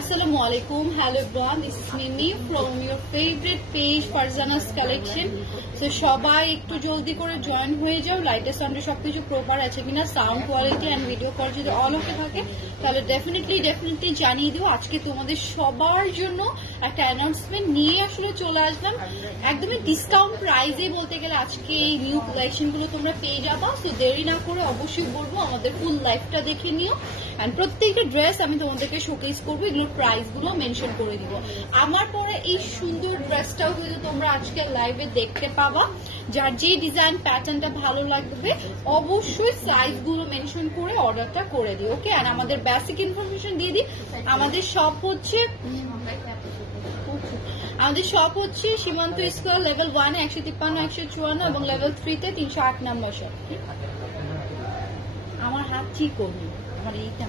Assalamualaikum, hello everyone, this is Mimi from your favorite page Farzana's collection. So সবাই একটু জলদি করে join হয়ে যাও, লাইটের সাউন্ডে সবকিছু প্রপার আছে কিনা, sound quality and video quality যদি অল ওকে থাকে তাহলে ডেফিনেটলি জানিয়ে দিও। আজকে তোমাদের সবার জন্য একটা অ্যানাউন্সমেন্ট নিয়ে আসলে চলে আসলাম একদমই ডিসকাউন্ট প্রাইসে। বলতে গেলে আজকে এই নিউ কালেকশন গুলো তোমরা পেয়ে যাবা। সো দেরি না করে অবশ্যই বলবো আমাদের ফুল লাইফটা দেখে নিও এন্ড প্রত্যেকটা ড্রেস আমি তোমাদেরকে শোকেস করবো, এগুলোর প্রাইস গুলো মেনশন করে দিব। আমার পরে এই সুন্দর ড্রেসটাও কিন্তু তোমরা আজকে লাইভে দেখতে পাবা। যার যে ডিজাইন প্যাটার্নটা ভালো লাগবে অবশ্যই সাইজ গুলো মেনশন করে অর্ডারটা করে দিও, ওকে। আর আমাদের বেসিক ইনফরমেশন দিয়ে দিই, আমাদের শপ হচ্ছে সীমান্ত স্কোয়ার লেভেল 1 153 154 এবং লেভেল 3 তে 308 নম্বর শপ। আমার হাত ঠিক করবি, আমার এইটা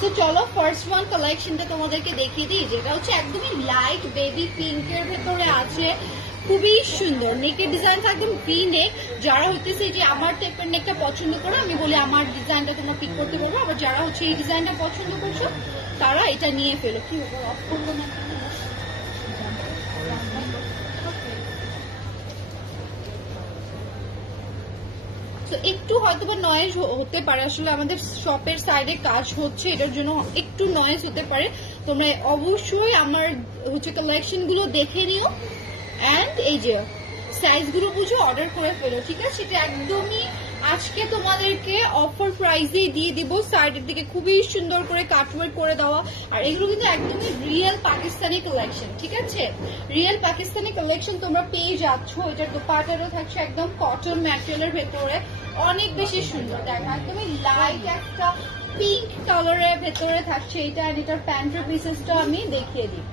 সো চলো ফার্স্ট ওয়ান কালেকশনটা তোমাদেরকে দেখিয়ে দিই, যেটা হচ্ছে একদমই লাইট বেবি পিঙ্কের ভেতরে আছে, খুবই সুন্দর। নেকের ডিজাইনটা একদম ভি নেক। যারা হচ্ছে যে আমার টাইপের নেকটা পছন্দ করো আমি বলি আমার ডিজাইনটা তোমরা পিক করতে পারবো, আবার যারা হচ্ছে এই ডিজাইনটা পছন্দ করছো তারা এটা নিয়ে ফেলো। কি অফ করবো না, তো একটু হয়তো বা নয়েজ হতে পারে, আসলে আমাদের শপের সাইডে কাজ হচ্ছে, এটার জন্য একটু নয়েজ হতে পারে। তোমরা অবশ্যই আমার হচ্ছে কালেকশন গুলো দেখে নিও এন্ড এই যে সাইজ গুলো বুঝে অর্ডার করে ফেলো, ঠিক আছে। এটা একদমই আজকে তোমাদেরকে অফার প্রাইসে দিয়ে দিব। সাইডের দিকে খুবই সুন্দর করে কাটওয়ার্ক করে দেওয়া, আর এগুলো কিন্তু একদমই রিয়েল পাকিস্তানি কালেকশন, ঠিক আছে। রিয়েল পাকিস্তানি কালেকশন তোমরা পেয়ে যাচ্ছ। এটার দোপাট্টাটা থাকছে একদম কটন ম্যাটেরিয়ালের ভেতরে, অনেক বেশি সুন্দর। দেখো একদমই লাইট একটা পিঙ্ক কালারের ভেতরে থাকছে এটা। আর এটার প্যান্টের পিসেসটা আমি দেখিয়ে দিই।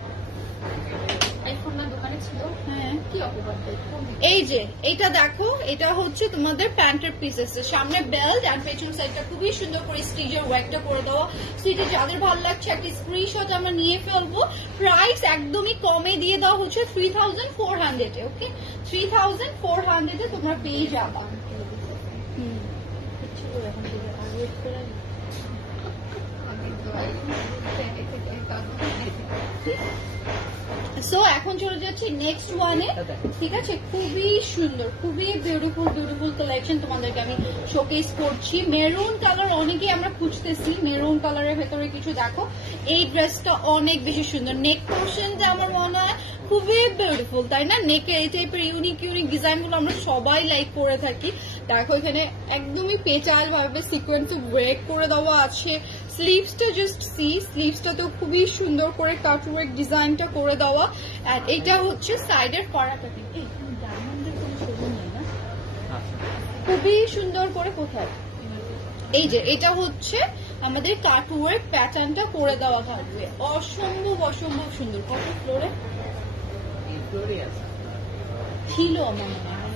এই যে এটা দেখো, এটা হচ্ছে তোমাদের প্যান্টের পিসেস, সামনে বেল্ট আর পেছন সাইডটা খুবই সুন্দর করে স্টিচের ওয়ার্কটা করে দেওয়া। সেটা যাদের ভালো লাগছে একটা স্ক্রিনশট আমরা নিয়ে ফেলবো। প্রাইস একদমই কমে দিয়ে দেওয়া হচ্ছে 3400 এ, ওকে। 3400 এ তোমরা পেয়ে যাবা। সো এখন চলে যাচ্ছি নেক্সট ওয়ানে, ঠিক আছে। খুবই সুন্দর, খুবই বিউটিফুল কালেকশন তোমাদেরকে আমি শোকেস করছি। মেরুন কালার অনেকেই আমরা খুঁজতেছি, মেরুন কালারের ভেতরে কিছু দেখো। এই ড্রেসটা অনেক বেশি সুন্দর। নেক পোর্শনটা আমার মনে হয় খুবই বিউটিফুল, তাই না। নেকের এই টাইপের ইউনিক ডিজাইন গুলো আমরা সবাই লাইক করে থাকি। দেখো এখানে একদমই পেঁচাল ভাবে সিকোয়েন্সে ব্রেক করে দেওয়া আছে। স্লিভসটা জাস্ট স্লিভসটাতেও খুবই সুন্দর করে কাটওয়ার্ক ডিজাইনটা করে দেওয়া। আর এটা হচ্ছে সাইডের কড়াকাটি, ডায়মন্ডের কোনো শোরুম নেই না, খুবই সুন্দর করে। কোথায় এই যে এটা হচ্ছে আমাদের কাটওয়ার্ক প্যাটার্নটা করে দেওয়া থাকবে, অসম্ভব সুন্দর। কত ফ্লোরে ছিল আমার মনে হয়,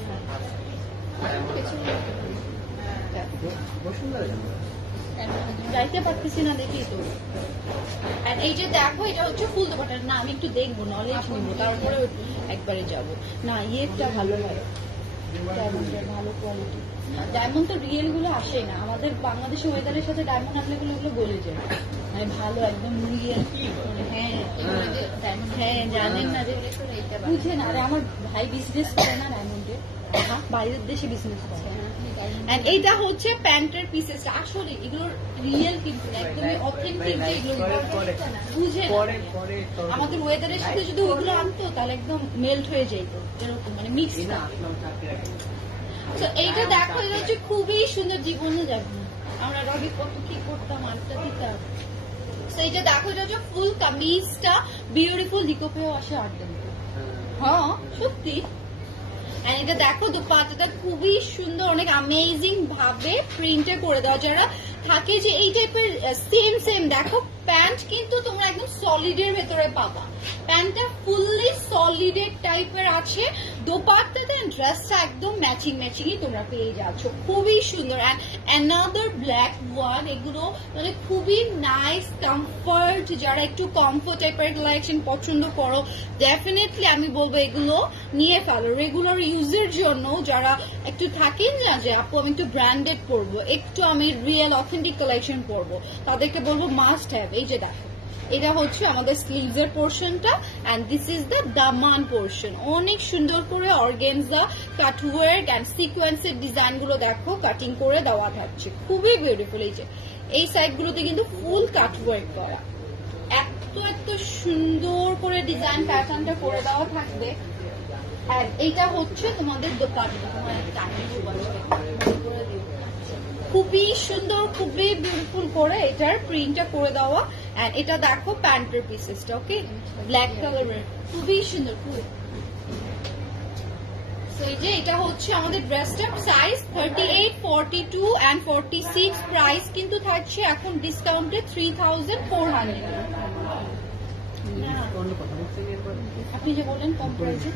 যাইতে পারতেছি না দেখি তো। এই যে দেখো এটা হচ্ছে ফুল দোপাট্টা। না আমি একটু দেখবো, নলেজ নিবো, তারপরে একবারে যাবো। না ইয়েটা ভালো হয়, ভালো কোয়ালিটি। ডায়মন্ড তো রিয়েল গুলো আসে না আমাদের বাংলাদেশের ওয়েদারের সাথে, ডায়মন্ড আনলে গুলো গলে যায়। ভালো একদম রিয়েল। হ্যাঁ জানেন না যে বুঝেন। আরে আমার ভাই বিজনেস করে না ডায়মন্ডে, বাইরের দেশে বিজনেস করে। এইটা হচ্ছে প্যান্টের পিসেস, আসলে এগুলোর রিয়েল কিন্তু একদমই অথেন্টিক, বুঝেন। আমাদের ওয়েদারের সাথে যদি ওগুলো আনতো তাহলে একদম মেল্ট হয়ে যেত, এরকম মানে মিক্স না। তো এইটা দেখো, এটা হচ্ছে খুবই সুন্দর। জীবনে যাবে না আমরা রবি কত কি করতাম, আটটা দিতাম। তো এইটা দেখো, এটা হচ্ছে ফুল কামিজটা বিউটিফুল, লিকোপেও আসে আট দিন। হ্যাঁ সত্যি। এটা দেখো দোপাট্টাটা খুবই সুন্দর, অনেক অ্যামেজিং ভাবে প্রিন্টে করে দেওয়া। যারা থাকে যে এই টাইপের সেম দেখো, প্যান্ট কিন্তু তোমরা একদম সলিডের ভেতরে পাবা। প্যান্টটা ফুললি সলিডের টাইপের আছে, দোপাট্টাতে ড্রেসটা একদম ম্যাচিং ম্যাচিংই তোমরা পেয়ে যাচ্ছ, খুবই সুন্দর। অ্যান্ড অ্যানাদার ব্ল্যাক ওয়ান, এগুলো মানে খুবই নাইস কমফর্ট, যারা একটু কমফর্ট টাইপের কালেকশন পছন্দ করো ডেফিনেটলি আমি বলবো এগুলো নিয়ে ফেলো রেগুলার ইউজের জন্য। যারা একটু থাকেন না যে আপু আমি একটু ব্র্যান্ডেড পরবো, একটু আমি রিয়েল অথেন্টিক কালেকশন পরবো, তাদেরকে বলবো মাস্ট হ্যাভ। এই যে দেখো এটা হচ্ছে আমাদের স্লিভস এর পোর্শনটা, and this is the Daman portion. অনেক সুন্দর করে অর্গানজা কাটওয়ার্ক এন্ড সিকোয়েন্সের ডিজাইন গুলো দেখো কাটিং করে দেওয়া থাকছে, খুবই বিউটিফুল। এই যে এই সাইড গুলোতে কিন্তু ফুল কাটওয়ার্ক করা, এত এত সুন্দর করে ডিজাইন প্যাটার্নটা করে দেওয়া থাকবে। আর এইটা হচ্ছে তোমাদের দোপাট্টা, খুবই সুন্দর, খুবই বিউটিফুল করে এটার প্রিন্টটা করে দেওয়া। এন্ড এটা দেখো প্যান্টের পিসেসটা, ওকে ব্ল্যাক কালারের, খুবই সুন্দর। এই যে এটা হচ্ছে আমাদের ড্রেসটা, সাইজ 38, 42 এন্ড 46, প্রাইস কিন্তু থাকছে এখন ডিসকাউন্টে 3400। আপনি যে বলেন কম প্রাইসে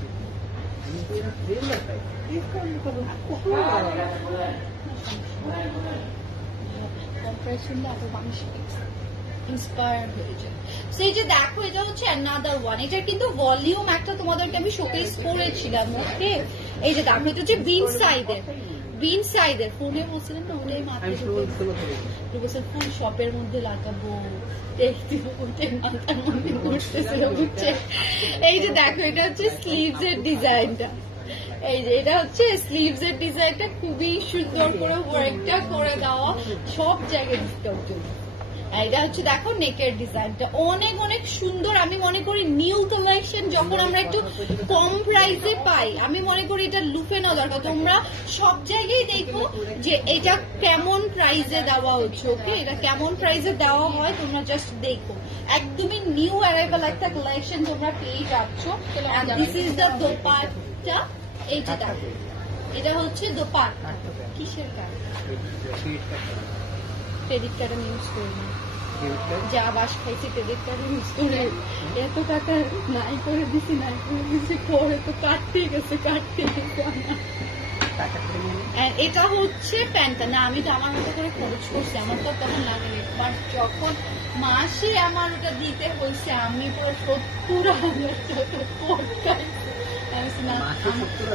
ইন্সপায়ার হয়ে যায়। সেই যে দেখো এটা হচ্ছে অ্যানাদার ওয়ান, এটা কিন্তু ভলিউম একটা তোমাদেরকে আমি শোকেস করেছিলাম, ওকে। এই যে দেখো এটা হচ্ছে বিন সাইডের ফোনে বলছিলাম না, ওটাই মাথায় ফুল শপের মধ্যে লাগাবো, দেখতে মাথার মধ্যে ঘুরতেছিল বুঝছে। এই যে দেখো এটা হচ্ছে স্লিভস এর ডিজাইনটা, এই যে এটা হচ্ছে স্লিভস এর ডিজাইনটা, খুবই সুন্দর করে ওয়ার্কটা করে দেওয়া, সব জায়গায় ডিসকাউন্ট চলবে। এটা হচ্ছে দেখো নেকের ডিজাইনটা অনেক অনেক সুন্দর। আমি মনে করি নিউ কালেকশন যখন আমরা একটু কম প্রাইসে পাই, আমি মনে করি এটা লুফে নেওয়া দরকার। তোমরা সব জায়গায় দেখো যে এটা কেমন প্রাইসে দেওয়া হচ্ছে, ওকে, এটা কেমন প্রাইসে দেওয়া হয় তোমরা জাস্ট দেখো। একদমই নিউ অ্যারাইভাল একটা কালেকশন তোমরা পেয়ে যাচ্ছ। This is the dupatta. এই যে দেখো এটা হচ্ছে দোপাট্টা, কিসের কার্ড? ক্রেডিট কার্ড আমি ইউজ করি না, যা বাস খাইছি ক্রেডিট কার্ড ইউজ করে এত টাকা নাই করে দিছি পরে তো কাটতে গেছে। এটা হচ্ছে প্যান্টটা না, আমি তো আমার মতো করে খরচ করছি, আমার তো তখন লাগে, বাট যখন মাসে আমার ওটা দিতে হয়েছে আমি পুরো 70,000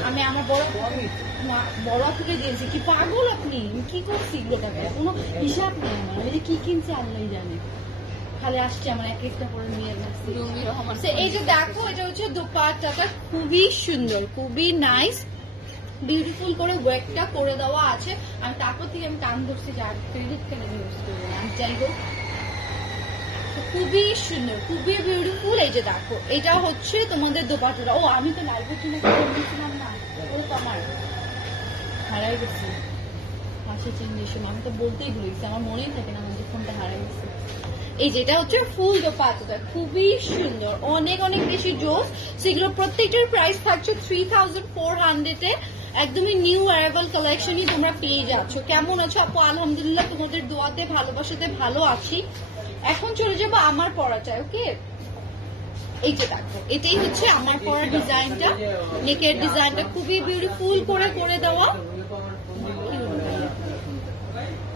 আমি আমার বড় তুলে দিয়েছি। কি পাগল আপনি, কি করছি এগুলো টাকা, কোনো হিসাব নেই আমার, আমি যে কি কিনছি আল্লাহ জানে, খালি আসছে আমার এক একটা করে নিয়ে যাচ্ছি। এই যে দেখো এটা হচ্ছে দোপাট্টাটা, খুবই সুন্দর, খুবই নাইস, বিউটিফুল করে ওয়ার্কটা করে দেওয়া আছে। আমি তারপর থেকে আমি কান ধরছি যে আর ক্রেডিট কার্ড ইউজ করবো না, যাই হোক খুবই সুন্দর, খুবই বিউটিফুল। এই যে দেখো এটা হচ্ছে তোমাদের দোপাট্টাটা। ও আমি তো লাইভের জন্য দিয়েছিলাম না, ও তো আমার হারাই গেছে পাশে চেঞ্জেশন, আমি তো বলতেই ভুলেছি, আমার মনেই থাকে না আমাদের ফোনটা হারাই গেছে। এই যে এটা হচ্ছে ফুল দোপাট্টাটা, খুবই সুন্দর, অনেক অনেক বেশি জোস। সেগুলো প্রত্যেকটার প্রাইস থাকছে 3400 একদমই নিউ অ্যারাইভাল কালেকশনই তোমরা পেয়ে যাচ্ছ। কেমন আছো আপু? আলহামদুলিল্লাহ তোমাদের দোয়াতে ভালোবাসাতে ভালো আছি। এখন চলে যাবো আমার পরাটায়, ওকে। এই যে দেখো এটাই হচ্ছে আমার পরা ডিজাইনটা, নেকের ডিজাইনটা খুবই বিউটিফুল করে করে দেওয়া।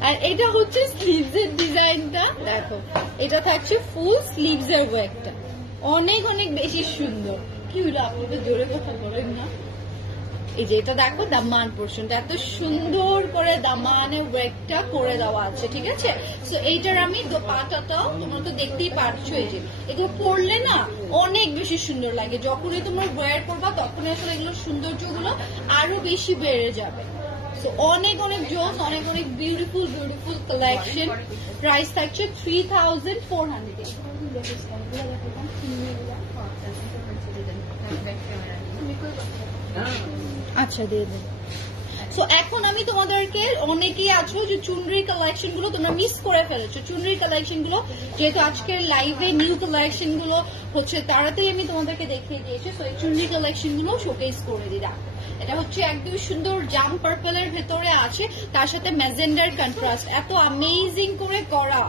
আর এটা হচ্ছে স্লিভস এর ডিজাইনটা, দেখো এটা থাকছে ফুল স্লিভস এর ওয়ার্কটা, অনেক অনেক বেশি সুন্দর। কি হলো আপনি তো জোরে কথা বলেন না? এই যে এটা দেখো দামান পোর্শনটা, এত সুন্দর করে দামানের ওয়ার্কটা করে দেওয়া আছে, ঠিক আছে। সো এইটার আমি দোপাট্টাটাও তোমরা তো দেখতেই পারছো, এই যে এগুলো পরলে না অনেক বেশি সুন্দর লাগে, যখনই তোমরা ওয়্যার করবা তখনই আসলে এগুলোর সৌন্দর্যগুলো আরো বেশি বেড়ে যাবে। সো অনেক অনেক জোস, অনেক অনেক বিউটিফুল বিউটিফুল কালেকশন। প্রাইস থাকছে 3400। আচ্ছা দিয়ে দেন। সো এখন আমি তোমাদেরকে, অনেকেই আছো যে চুনরির কালেকশন গুলো তোমরা মিস করে ফেলেছো, চুনরির কালেকশন গুলো যেহেতু আজকের লাইভে নিউ কালেকশন গুলো হচ্ছে তাড়াতাড়ি আমি তোমাদেরকে দেখিয়ে দিয়েছি। সো এই চুনরি কালেকশন গুলো শোকেস করে দিই। এটা হচ্ছে একদম সুন্দর জাম পার্পলের ভেতরে আছে, তার সাথে ম্যাজেন্ডার কন্ট্রাস্ট, এত অ্যামেজিং করে করা,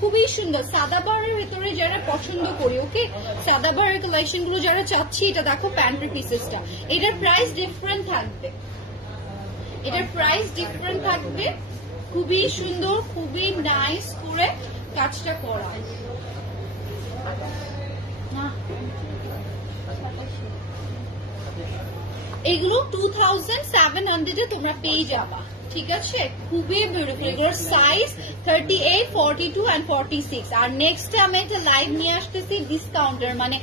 খুবই সুন্দর সাদাবাহারের ভিতরে যারা পছন্দ করি, ওকে সাদাবাহারের কালেকশন গুলো যারা চাচ্ছি, এটা দেখো প্যান্টের পিসেসটা, এটার প্রাইস ডিফারেন্ট থাকবে, এটার প্রাইস ডিফারেন্ট থাকবে। খুবই সুন্দর, খুবই নাইস করে কাজটা করা। এগুলো 2700 এ তোমরা পেয়ে যাবা, ঠিক আছে? খুবই বিউটিফুল। এগুলোর সাইজ 38, 42 and 46। আর নেক্সট আমি একটা লাইভ নিয়ে আসতেছি ডিসকাউন্টের, মানে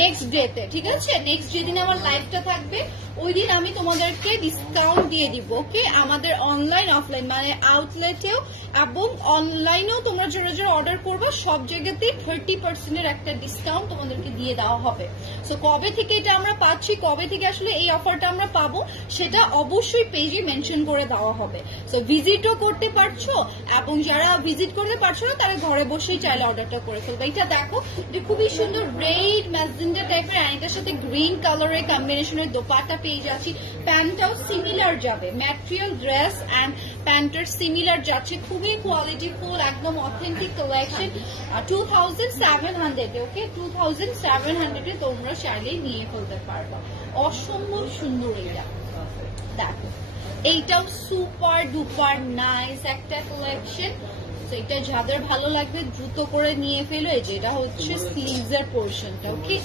নেক্সট ডেতে, ঠিক আছে? নেক্সট যেদিন আমার লাইভটা থাকবে ওই দিন আমি তোমাদেরকে ডিসকাউন্ট দিয়ে দিব, ওকে? আমাদের অনলাইন অফলাইন মানে আউটলেটেও এবং অনলাইনেও তোমরা যারা যারা অর্ডার করবে সব জায়গাতেই 30% এর একটা ডিসকাউন্ট তোমাদেরকে দিয়ে দেওয়া হবে। সো কবে থেকে এটা আমরা পাচ্ছি, কবে থেকে আসলে এই অফারটা আমরা পাবো, সেটা অবশ্যই পেজে মেনশন করে দেওয়া হবে। সো ভিজিটও করতে পারছো, এবং যারা ভিজিট করতে পারছো না তারা ঘরে বসেই চাইলে অর্ডারটা করে ফেলবে। এটা দেখো, এটা খুবই সুন্দর রেড ম্যাজেন্ডা টাইপের, আর এটার সাথে গ্রিন কালারের কম্বিনেশনের দোপাট্টা পেয়ে যাচ্ছি। প্যান্টটাও সিমিলার যাবে, ম্যাটেরিয়াল ড্রেস অ্যান্ড প্যান্টের সিমিলার যাচ্ছে। খুবই কোয়ালিটি ফুল, একদম অথেন্টিক কালেকশন। 2700, ওকে? 2700 এ তোমরা চাইলে নিয়ে ফেলতে পারবা। অসম্ভব সুন্দর এটা দেখো, এইটাও সুপার ডুপার নাইস একটা কালেকশন। এটা যাদের ভালো লাগবে দ্রুত করে নিয়ে ফেলো। এই যে এটা হচ্ছে স্লিভস এর পোর্শনটা, ওকে?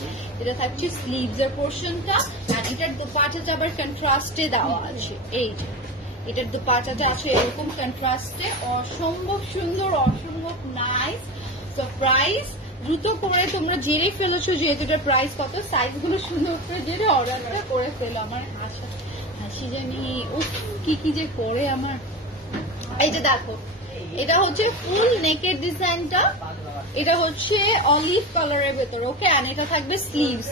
এটা থাকছে স্লিভস এর পোর্শনটা, আর এটার দোপাট্টাটা আবার কন্ট্রাস্টে দেওয়া আছে। এই যে এটার দোপাট্টাটা আছে এরকম কন্ট্রাস্টে, অসম্ভব সুন্দর, অসম্ভব নাইস। তো প্রাইস দ্রুত করে তোমরা জেনে ফেলেছো যেহেতু এটার প্রাইস কত, সাইজ গুলো সুন্দর করে জেনে অর্ডারটা করে ফেলো। আমার হাসি জানি উফ কি কি যে করে আমার। এই যে দেখো, এটা হচ্ছে ফুল নেকের ডিজাইনটা, এটা হচ্ছে অলিভ কালারের ভেতর, ওকে? এন্ড এটা থাকবে sleeves,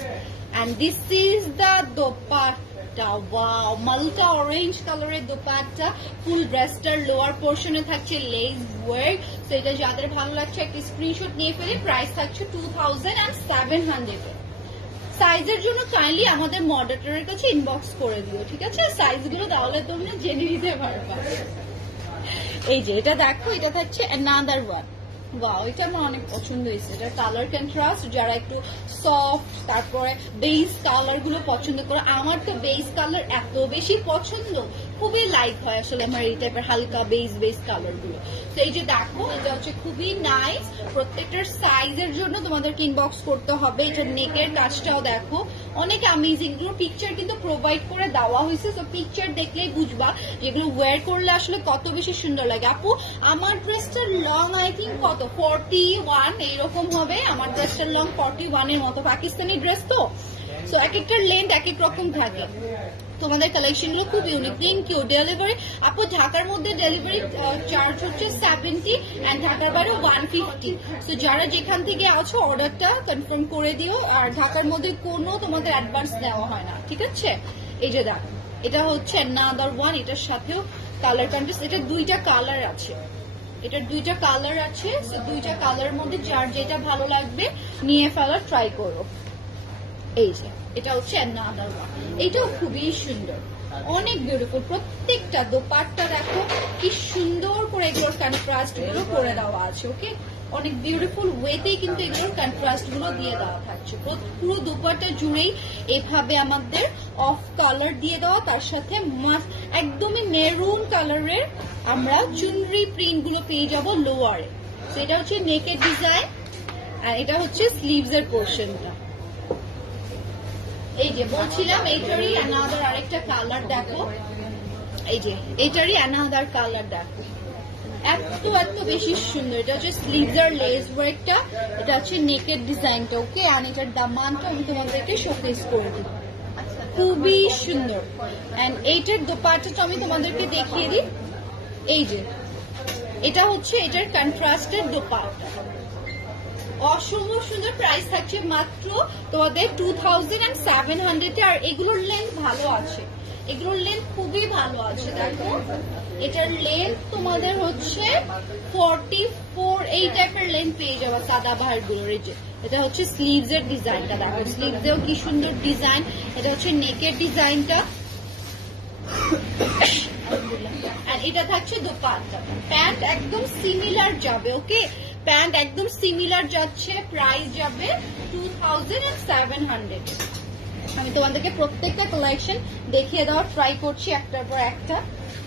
and this is the dupatta. Wow, মালটা অরেঞ্জ কালারের দোপাট্টা। ফুল ড্রেসটার লোয়ার পোর্শনে থাকছে লেস ওয়ার্ক। তো এটা যাদের ভালো লাগছে একটা স্ক্রিনশট নিয়ে ফেলে। প্রাইস থাকছে 2700 এ। সাইজের জন্য কাইন্ডলি আমাদের মডারেটরের কাছে ইনবক্স করে দিও, ঠিক আছে? সাইজগুলো তাহলে তোমরা জেনে নিতে পারবা। এই যে এটা দেখো, এটা থাকছে অ্যানাদার ওয়ান। ওয়াও, এটা আমার অনেক পছন্দ হয়েছে। এটা কালার কন্ট্রাস্ট, যারা একটু সফট তারপরে বেস কালার গুলো পছন্দ করে, আমার তো বেস কালার এত বেশি পছন্দ, খুবই লাইট হয় আসলে আমার এই টাইপের হালকা বেস কালার গুলো। তো এই যে দেখো, এটা হচ্ছে খুবই নাইস। প্রত্যেকটার সাইজের জন্য তোমাদেরকে ইনবক্স করতে হবে। এটা নেকের কাজটাও দেখো, অনেক অ্যামেজিং। এগুলো পিকচার কিন্তু প্রোভাইড করে দেওয়া হয়েছে, তো পিকচার দেখলেই বুঝবা যেগুলো ওয়্যার করলে আসলে কত বেশি সুন্দর লাগে। আপু আমার ড্রেসটার লং আই থিঙ্ক কত 41 এইরকম হবে। আমার ড্রেসটার লং 41 এর মতো, পাকিস্তানি ড্রেস তো, সো এক একটার লেন্থ এক এক রকম থাকে। তোমাদের কালেকশন গুলো খুব ইউনিক। Thank you. ডেলিভারি আপু ঢাকার মধ্যে ডেলিভারি চার্জ হচ্ছে 70 এন্ড ঢাকার বাইরে 150। তো যারা যেখান থেকে আছো অর্ডারটা কনফার্ম করে দিও। আর ঢাকার মধ্যে কোনো তোমাদের অ্যাডভান্স দেওয়া হয় না, ঠিক আছে? এই যে দেখো, এটা হচ্ছে অ্যানাদার ওয়ান। এটার সাথেও কালার কন্ট্রাস্ট, এটা দুইটা কালার আছে, এটার দুইটা কালার আছে। দুইটা কালারের মধ্যে যার যেটা ভালো লাগবে নিয়ে ফেলার ট্রাই করো। এই যে এটা হচ্ছে অ্যানাদার ওয়ান, এটাও খুবই সুন্দর, অনেক বিউটিফুল। প্রত্যেকটা দোপাট্টা দেখো কি সুন্দর করে এগুলোর কন্ট্রাস্ট গুলো করে দেওয়া আছে, ওকে? অনেক বিউটিফুল ওয়েতেই কিন্তু এগুলোর কন্ট্রাস্ট গুলো দিয়ে দেওয়া থাকছে। পুরো দোপাট্টা জুড়েই এভাবে আমাদের অফ কালার দিয়ে দেওয়া, তার সাথে একদমই মেরুন কালারের আমরা চুনরি প্রিন্ট গুলো পেয়ে যাবো লোয়ারে। সেটা হচ্ছে নেকের ডিজাইন, আর এটা হচ্ছে স্লিভস এর পোর্শনটা। এই যে বলছিলাম এইটারই অ্যানাদার আরেকটা কালার দেখো, এই যে এটারই অ্যানাদার কালার দেখো, এত বেশি সুন্দর। এটা হচ্ছে স্লিভস আর লেস ওয়ার্কটা, এটা হচ্ছে নেকের ডিজাইনটা, ওকে? আর এটার দামানটা আমি তোমাদেরকে শোকেস করে দিই, খুবই সুন্দর। এন্ড এইটার দোপাট্টাটা আমি তোমাদেরকে দেখিয়ে দিই। এই যে এটা হচ্ছে এটার কন্ট্রাস্টের দোপাট্টা, অসম্ভব সুন্দর। প্রাইস থাকছে মাত্র তোমাদের 2700 আর এগুলোর লেন্থ ভালো আছে, এগুলোর লেন্থ খুবই ভালো আছে। দেখো এটার লেন্থ তোমাদের হচ্ছে 44 এই টাইপের লেন্থ পেয়ে যাবে সাদাবাহার গুলোর। এই যে এটা হচ্ছে স্লিভস এর ডিজাইনটা দেখো, স্লিভসেও কি সুন্দর ডিজাইন। এটা হচ্ছে নেকের ডিজাইনটা, আর এটা থাকছে দোপাট্টা। প্যান্ট একদম সিমিলার যাবে, ওকে? প্যান্ট একদম সিমিলার যাচ্ছে, প্রাইস যাবে 2700। আমি তোমাদেরকে প্রত্যেকটা কালেকশন দেখিয়ে দেওয়ার ট্রাই করছি একটার পর একটা।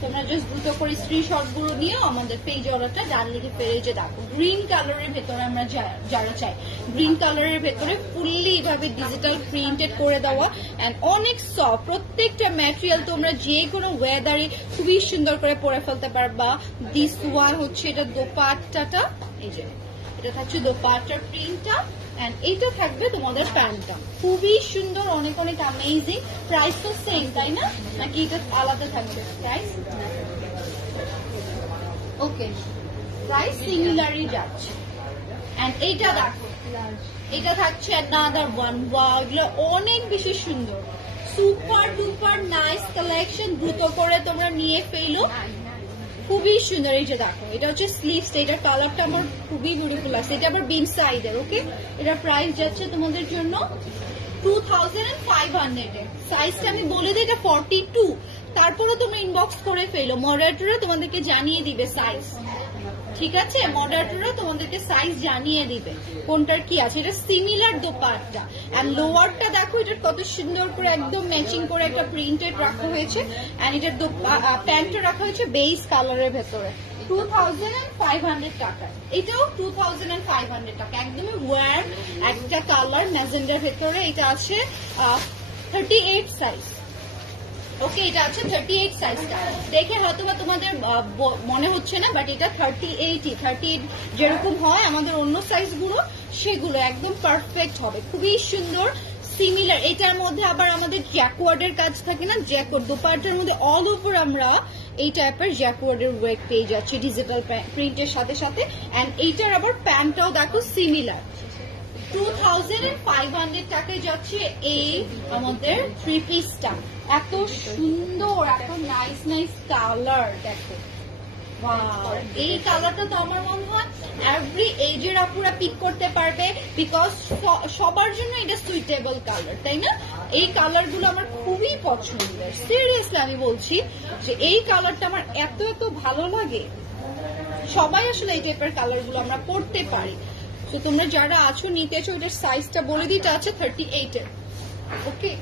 তোমরা জাস্ট দ্রুত করে স্ক্রিনশট গুলো নিয়েও আমাদের পেজ অর্ডারটা ডান লিখে পেজে দেখো। গ্রিন কালারের ভেতরে আমরা যারা চাই, গ্রিন কালারের ভেতরে ফুললি এইভাবে ডিজিটাল প্রিন্টেড করে দেওয়া এন্ড অনেক সফট। প্রত্যেকটা ম্যাটেরিয়াল তোমরা যে কোনো ওয়েদারে খুবই সুন্দর করে পরে ফেলতে পারবা। দিস ওয়ান হচ্ছে এটা দোপাট্টাটা, এই যে এটা থাকছে দোপাট্টার প্রিন্টটা এন্ড এইটা থাকবে তোমাদের প্যান্টটা। খুবই সুন্দর, অনেক অনেক অ্যামেজিং। প্রাইস তো সেম তাই না, নাকি এটা আলাদা থাকবে প্রাইস? ওকে, প্রাইস সিমিলারই যাচ্ছে। এন্ড এইটা দেখো, এটা থাকছে another one। ওয়াও, এগুলো অনেক বেশি সুন্দর, সুপার ডুপার নাইস কালেকশন। দ্রুত করে তোমরা নিয়ে ফেলো, খুবই সুন্দর। এই যে দেখো, এটা হচ্ছে স্লিভস, এটার কালারটা আমার খুবই বিউটিফুল আছে। এটা আবার বিন সাইজের। ওকে, এটা প্রাইস যাচ্ছে তোমাদের জন্য 2500 এ। সাইজটা আমি বলে দিই, এটা 42। তারপরে তোমরা ইনবক্স করে ফেলো, মডারেটররা তোমাদেরকে জানিয়ে দিবে সাইজ। ঠিক আছে, মডারেটররা তোমাদেরকে সাইজ জানিয়ে দিবে কোনটার কি আছে। এটা সিমিলার দোপাট্টা এন্ড লোয়ারটা দেখো, এটা কত সুন্দর করে একদম ম্যাচিং করে একটা প্রিন্টেড রাখা হয়েছে এন্ড এটার প্যান্টটা রাখা হয়েছে বেস কালারের ভেতরে। 2500 টাকা। এটাও 2500 টাকা, একদমই ওয়ার একটা কালার ম্যাজেন্ডার ভেতরে। এটা আছে 38 সাইজ। ওকে, এটা আছে 38 সাইজটা। দেখে হয়তো বা তোমাদের মনে হচ্ছে না, বাট এটা 38 যেরকম হয় আমাদের অন্য সাইজ গুলো, সেগুলো একদম পারফেক্ট হবে, খুবই সুন্দর সিমিলার। এটার মধ্যে আবার আমাদের জ্যাকওয়ার্ডের কাজ থাকে না, জ্যাকওয়ার্ড দোপাট্টার মধ্যে অল ওভার আমরা এই টাইপের জ্যাকওয়ার্ডের ওয়ার্ক পেয়ে যাচ্ছি ডিজিটাল প্রিন্টের সাথে সাথে। এন্ড এইটার আবার প্যান্টটাও দেখো সিমিলার। 2500 টাকায় যাচ্ছে এই আমাদের 3 পিসটা। এত সুন্দর, এত নাইস নাইস কালার দেখো। এই কালারটা তো আমার মনে হয় এভরি এজের আপুরা পিক করতে পারবে, বিকজ সবার জন্য এটা সুইটেবল কালার, তাই না? এই কালার গুলো আমার খুবই পছন্দের, সিরিয়াসলি আমি বলছি যে এই কালারটা আমার এত এত ভালো লাগে। সবাই আসলে এই টাইপের কালার গুলো আমরা পড়তে পারি। তো তোমরা যারা আছো নিতে চাও, এটার সাইজটা বলে দিতে আছে 38 এর। ওকে,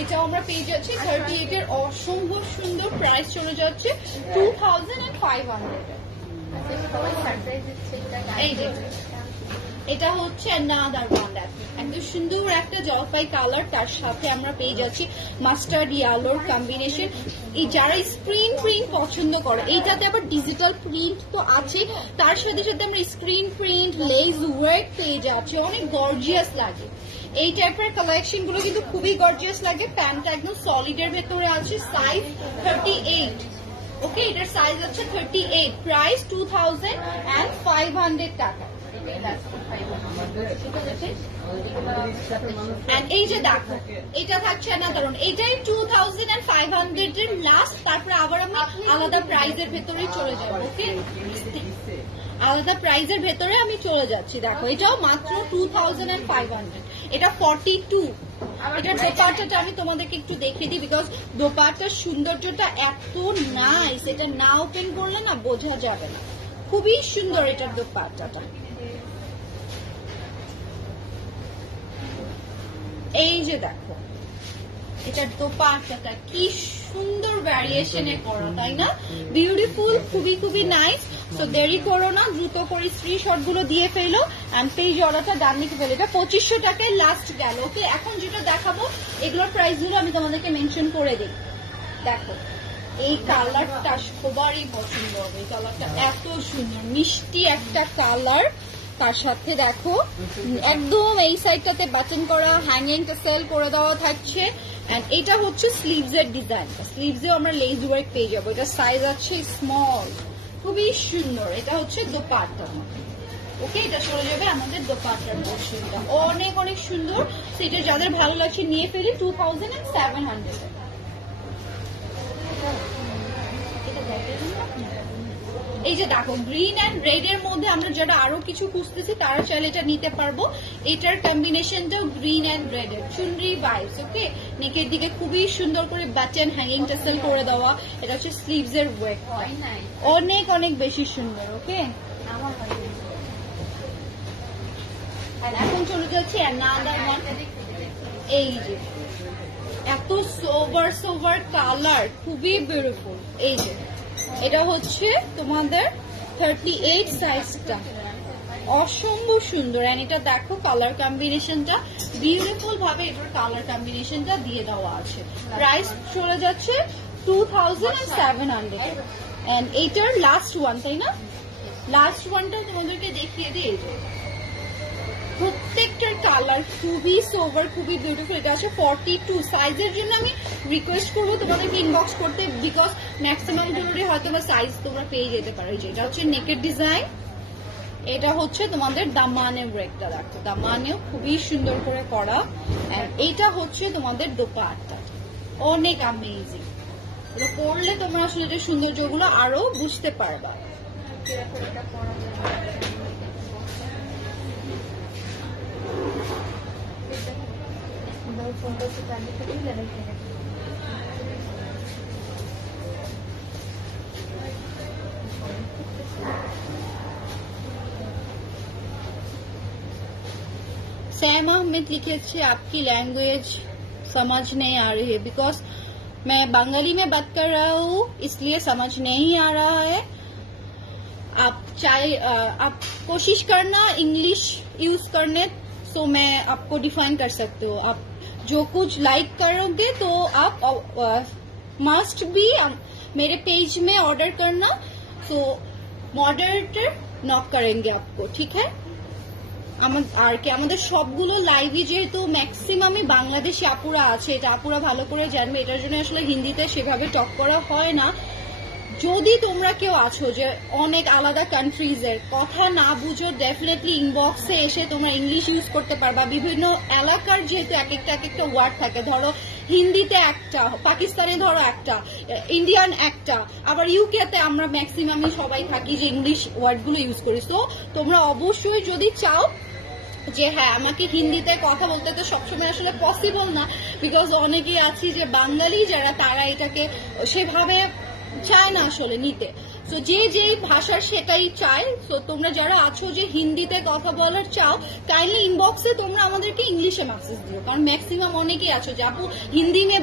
এটাও আমরা পেয়ে যাচ্ছি 38 এর। অসম্ভব সুন্দর, প্রাইস চলে যাচ্ছে 2500 এ। এই যে এটা হচ্ছে another one, একদম সুন্দর একটা জলপাই কালার, তার সাথে আমরা পেয়ে যাচ্ছি মাস্টার্ড ইয়েলোর কম্বিনেশন। এই যারা স্ক্রিন প্রিন্ট পছন্দ করে, এইটাতে আবার ডিজিটাল প্রিন্ট তো আছে, তার সাথে সাথে আমরা স্ক্রিন প্রিন্ট লেস ওয়ার্ক পেয়ে যাচ্ছি, অনেক গর্জিয়াস লাগে। এই টাইপের কালেকশন গুলো কিন্তু খুবই গর্জিয়াস লাগে। প্যান্টটা একদম সলিড এর ভেতরে আছে, সাইজ 38। ওকে, এটার সাইজ হচ্ছে 38, প্রাইস 2500 টাকা। এই যে দেখো, এটা থাকছে না, কারণ এটাই 2500 এর লাস্ট। তারপরে আবার আমরা আলাদা প্রাইজের ভেতরে চলে যাবো। ওকে, আলাদা প্রাইজের ভেতরে আমি চলে যাচ্ছি। দেখো, এটাও মাত্র 2500। এটা 42। এটার দোপাট্টাটা আমি তোমাদেরকে একটু দেখিয়ে দিই, বিকজ দোপাট্টার সৌন্দর্যটা এত নাইস, এটা না ওপেন করলে না বোঝা যাবে না। খুবই সুন্দর এটার দোপাট্টাটা। এই যে দেখো, এটার দোপাট্টাটা কি সুন্দর ভ্যারিয়েশনে করা, তাই না? বিউটিফুল, খুবই খুবই নাইস। তো দেরি করো না, দ্রুত করে স্ক্রিনশট গুলো দিয়ে ফেলো এন্ড পেজ অর্ডারটা ডান লিখে ফেলো। এটা 2500 টাকায় লাস্ট গেল। ওকে, এখন যেটা দেখাবো এগুলোর প্রাইস গুলো আমি তোমাদেরকে মেনশন করে দিই। দেখো, এই কালারটা সবারই পছন্দ হবে। এই কালারটা এত সুন্দর, মিষ্টি একটা কালার। তার সাথে দেখো একদম এই সাইডটাতে বাটন করা হ্যাঙ্গিং সেল করে দেওয়া থাকছে। এন্ড এটা হচ্ছে স্লিভস এর ডিজাইন, স্লিভসেও আমরা লেস ওয়ার্ক পেয়ে যাবো। এটা সাইজ আছে স্মল, খুবই সুন্দর। এটা হচ্ছে দোপাট্টা। ওকে, এটা চলে যাবে আমাদের দোপাট্টার পোর্শনটা, অনেক অনেক সুন্দর। সেটা যাদের ভালো লাগছে নিয়ে ফেলি 2700। এই যে দেখো, গ্রিন এন্ড রেড এর মধ্যে আমরা যারা আরো কিছু খুঁজতেছি তারা চাইলে এটা নিতে পারবো। এটার কম্বিনেশনটাও গ্রিন এন্ড রেড এর, চুনরি ভাইবস। ওকে, নেকের দিকে খুবই সুন্দর করে বাটন হ্যাঙ্গিং টেসেল করে দেওয়া। এটা হচ্ছে স্লিভস এর ওয়ার্ক, অনেক অনেক বেশি সুন্দর। ওকে, এখন চলে যাচ্ছে অ্যানাদার ওয়ান, এই যে এত সোভার কালার, খুবই বিউটিফুল। এই যে এটা হচ্ছে তোমাদের 38 সাইজটা, অসম্ভব সুন্দর। এন্ড এটা দেখো কালার কম্বিনেশনটা বিউটিফুল ভাবে এটার কালার কম্বিনেশনটা দিয়ে দেওয়া আছে। প্রাইস চলে যাচ্ছে 2700। এন্ড এইটার লাস্ট ওয়ান, তাই না? লাস্ট ওয়ানটা তোমাদেরকে দেখিয়ে দিই। প্রত্যেকটার কালার খুবই সোভার, খুবই বিউটিফুল। এটা আছে 42 সাইজের জন্য আমি রিকোয়েস্ট করবো তোমাদেরকে ইনবক্স করতে, বিকজ ম্যাক্সিমাম জরুরি হয়তো বা সাইজ তোমরা পেয়ে যেতে পারো। এটা হচ্ছে নেকের ডিজাইন, এটা হচ্ছে তোমাদের দামানের ব্রেকটা, দেখো দামানেও খুবই সুন্দর করে করা। এইটা হচ্ছে তোমাদের দোপাট্টা, অনেক অ্যামেজিং। এটা পরলে তোমরা আসলে যে সৌন্দর্যগুলো আরো বুঝতে পারবা। सैम अहमद लिखे आपकी लैंग्वेज समझ नहीं आ रही है, बिकॉज मैं बंगाली में बात कर रहा हूँ इसलिए समझ नहीं आ रहा है। आप चाहे आप कोशिश करना इंग्लिश यूज करने, तो मैं आपको डिफाइन कर सकती हूँ। आप जो कुछ लाइक करोगे तो आप मस्ट बी मेरे पेज में ऑर्डर करना, तो मॉडरेटर नॉक करेंगे आपको, ठीक है? আর কি আমাদের সবগুলো লাইভই যেহেতু ম্যাক্সিমামই বাংলাদেশি আপুরা আছে, এটা আপুরা ভালো করে জানবে, এটার জন্য আসলে হিন্দিতে সেভাবে টক করা হয় না। যদি তোমরা কেউ আছো যে অনেক আলাদা কান্ট্রিজের কথা না বুঝো, ডেফিনেটলি ইনবক্সে এসে তোমরা ইংলিশ ইউজ করতে পারবা। বিভিন্ন এলাকার যেহেতু এক একটা ওয়ার্ড থাকে, ধরো হিন্দিতে একটা, পাকিস্তানে ধরো একটা, ইন্ডিয়ান একটা, আবার ইউকেতে আমরা ম্যাক্সিমামই সবাই থাকি যে ইংলিশ ওয়ার্ডগুলো ইউজ করি। তো তোমরা অবশ্যই যদি চাও যে হ্যাঁ আমাকে হিন্দিতে কথা বলতে, তো সবসময় আসলে পসিবল না, বিকজ অনেকেই আছি যে বাঙালি যারা, তারা এটাকে সেভাবে চায় না আসলে নিতে। তো যে যেই ভাষার সেটাই চায়। তো তোমরা যারা আছো যে হিন্দিতে কথা বলার চাও, কাইন্ডলি ইনবক্সে তোমরা আমাদেরকে इंग्लिश में मैसेज दियो, कारण मैक्सिमम অনেকেই আছো যে আপু हिंदी में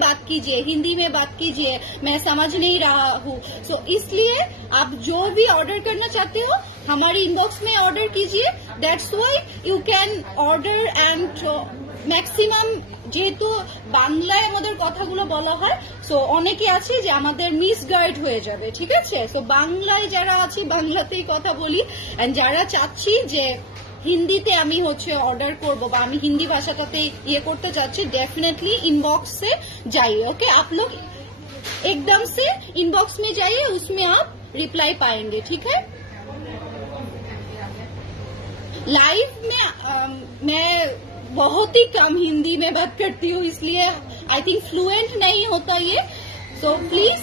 बात कीजिए, मैं समझ नहीं रहा हूँ। सो इसलिए आप जो भी ऑर्डर करना चाहते हो हमारे इनबॉक्स में ऑर्डर कीजिए। That's why you can order and maximum যেহেতু বাংলায় আমাদের কথাগুলো বলা হয়, সো অনেকে আছে যে আমাদের মিসগাইড হয়ে যাবে, ঠিক আছে? সো বাংলায় যারা আছি বাংলাতেই কথা বলি, এন্ড যারা চাচ্ছি যে হিন্দিতে আমি হচ্ছে ऑर्डर করব বা আমি হিন্দি ভাষাটাতে ইয়ে করতে চাচ্ছি, डेफिनेटली इनबॉक्स से जाइए। ओके, आप लोग एकदम से इनबॉक्स में जाइए, उसमें आप रिप्लाई पाएंगे, ठीक है? लाइव में मैं बहुत ही कम हिंदी में बात करती हूँ, इसलिए आई थिंक फ्लुएंट नहीं होता ये। तो प्लीज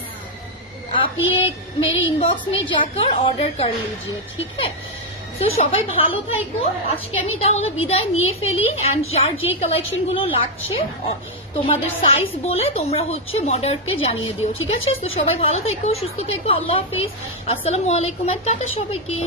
आप ये मेरे इनबॉक्स में जाकर ऑर्डर कर लीजिए, ठीक है? তো সবাই ভালো থাকো। আজকে আমি তাহলে বিদায় নিয়ে ফেলি, এন্ড যার যে কালেকশন গুলো লাগছে তোমাদের সাইজ বলে তোমরা হচ্ছে মডারকে জানিয়ে দিও, ঠিক আছে? তো সবাই ভালো থাকো, সুস্থ থাকো, আল্লাহ হাফিজ, আসসালামু আলাইকুম, টাটা সবাইকে।